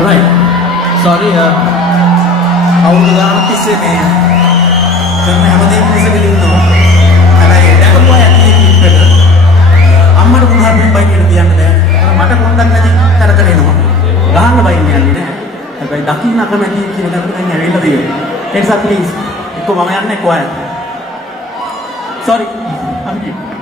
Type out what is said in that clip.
Right. Sorry, අවුරුදු ගානක් තිස්සේ මේ කරන හැමදේම ඉස්සෙල්ලා ඉන්නවා. හැබැයි දැකපුවා ඇති කිප්පෙට අම්මට පුහාරෙන් බයින් එන්න තියන්න බෑ. මට කොන්දක් නැති තරතර එනවා. ගහන්න බයින් යන්නේ නැහැ. හැබැයි දකින්න අකමැති කියන දේ දැන් ඇවිල්ලා තියෙනවා. ඒ නිසා ප්ලීස් එක්ක මම යන්නේ කොහේ. Sorry. I'm